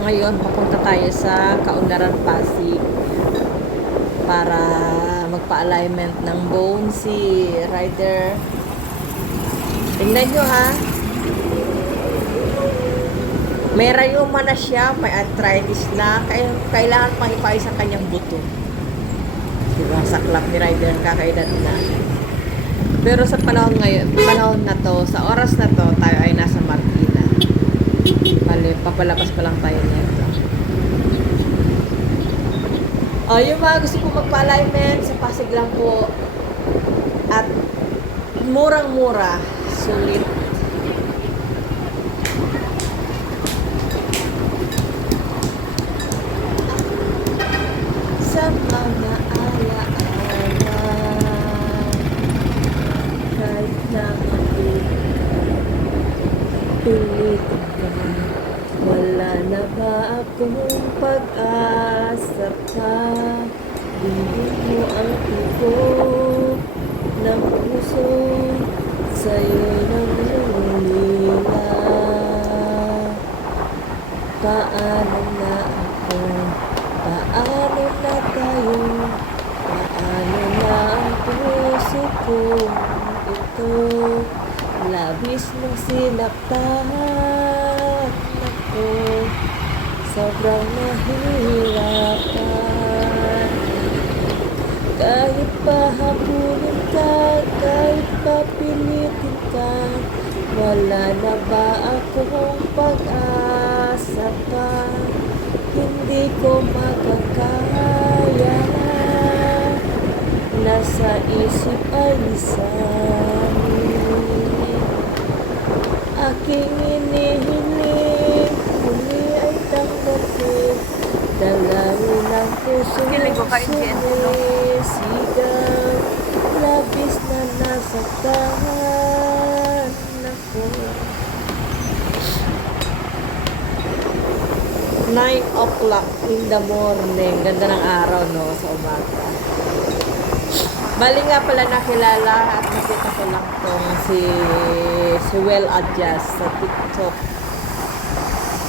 Ngayon, papunta tayo sa Kaunlaran, Pasig para magpa-alignment ng bone si rider. Tingnan nyo ha. May rayuma na siya, may arthritis na, kailangan pang ipayos ang kanyang buto. Diba? Saklap ni rider, kakaedad na. Pero sa panahon ngayon, panahon na to, sa oras na to, tayo ay nasa Marikina. Bale, papalabas pa lang tayo nito. Yung mga gusto po magpa-alignment, sa Pasig lang po. At murang-mura, sulit. Sa mga ala-ala, kahit na pilit ka, wala na ba akong pag-asa pa? Hindi mo ang iko ng puso, sa'yo nang nangulila. Paano na ako? Paano na tayo? Paano na ang puso ko ito? Labis mong sinaktan ako, sobrang nahihirapan. Kahit pahabulin ka, kahit papilitin ka, wala na ba akong pag-asa pa? Hindi ko makakaya, nasa isip ay isanin. Aking inihiling, huli ay tanggapin, dalangin ang puso sumisigaw, labis na nasaktan ako. 9 o'clock in the morning. Ganda ng araw, no? Sa umaga. Bali nga pala nakilala at nakita ko lang tong si Well Adjust sa TikTok.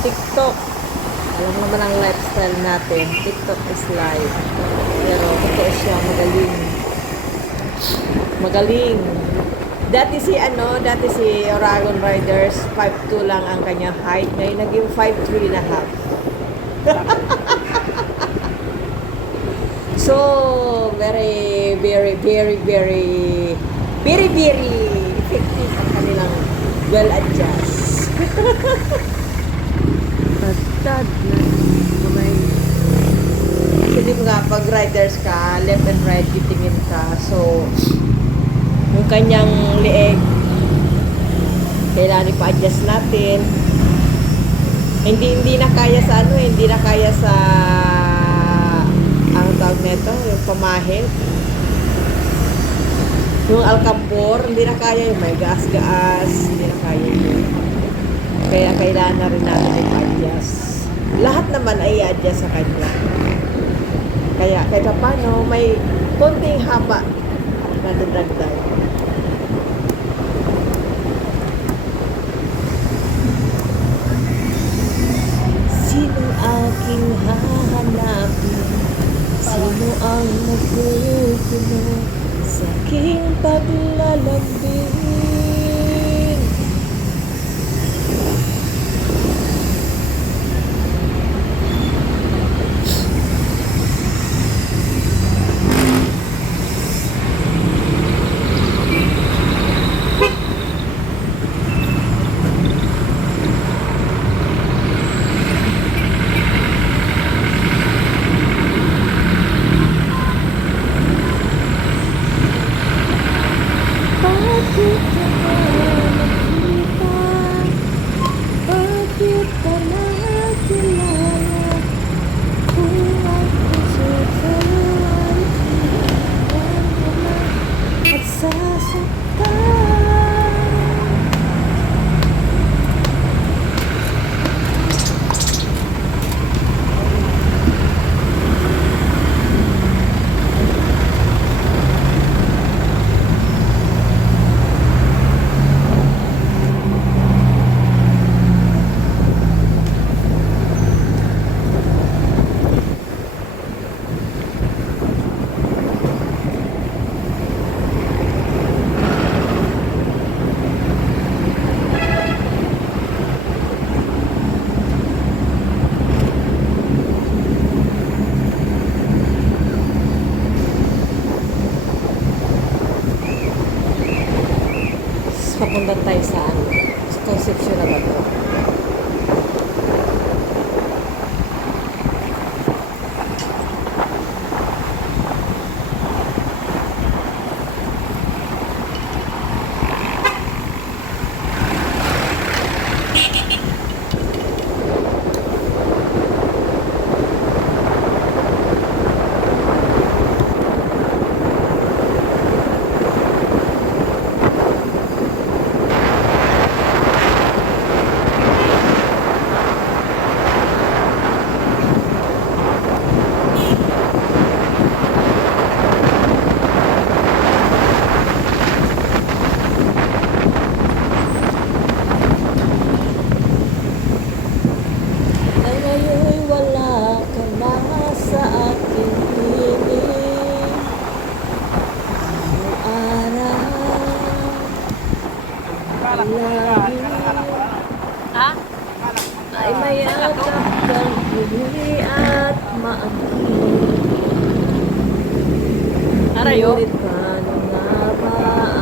TikTok. Alam naman ang lifestyle natin. TikTok is live. Pero totoo siya. Magaling. Magaling. Dati si Oragon Riders, 5'2" lang ang kanyang height. Ngayon naging 5'3" na half. So, very effective ang kanilang well adjust. Patad na kamay. Kasi di nga, pag riders ka, left and right, titingin ka. So, yung kanyang leeg, kailangan ipa-adjust natin. Hindi na kaya sa hindi na kaya sa ang tawag nito, yung pamahid. Yung alcampor, hindi na kaya yung may gas-gas, hindi na kaya yun. Kaya kailangan na rin natin i-adjust. Lahat naman ay i-adjust sa kanya. Kaya kahit paano, may konting haba na dadagdag. Sino aking hahanapin? Sino ang magpupuno sa aking paglalambing? Bakit sa aking piling. Araw-araw, Ha? ay mayakap kang huli at maangkin. Arayo? Ngunit paano nga ba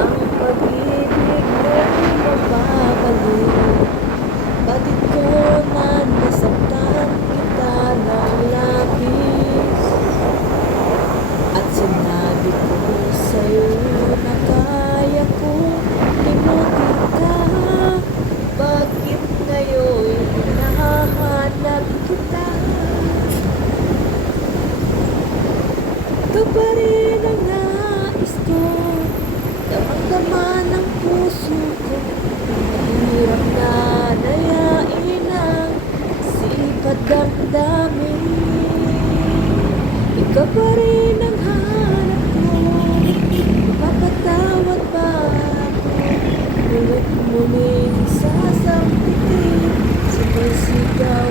ang pag-ibig mo'y mapapaliw? Batid ko na nasaktan kita ng labis, at sinabi ko sa'yo na kaya ko limutin ka. Bakit ngayon hinahanap kita? Ikaw pa rin ang nais ko, damang-dama ng puso ko. Mahirap na dayain ang sipag damdamin. Ikaw pa rin ang hanap ko, mapatawad ba ako? Ngunit muling sasampitin, sumisigaw